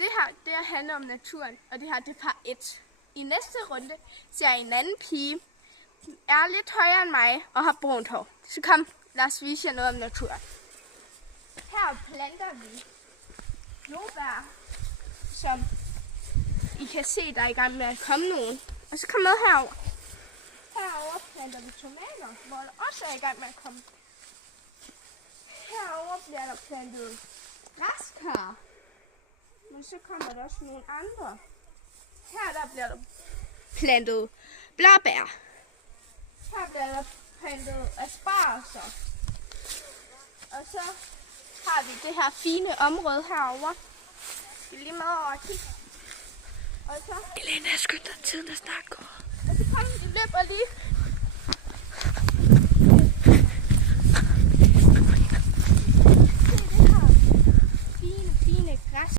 det her handler om naturen, og det her det er par 1. I næste runde ser jeg en anden pige, som er lidt højere end mig og har brunt hår. Så kom, lad os vise jer noget om naturen. Her planter vi blåbær, som I kan se, der er i gang med at komme nogen. Og så kom med herover. Herover planter vi tomater, hvor der også er i gang med at komme. Herover bliver der plantet græskar. Men så kommer der også nogle andre. Her der bliver der plantet blåbær. Her bliver der plantet asparger. Og så har vi det her fine område herover. Vi er lige med over og kigge. Og så... Elena, skynd dig, tiden er snart gået. Og så kommer vi løber lige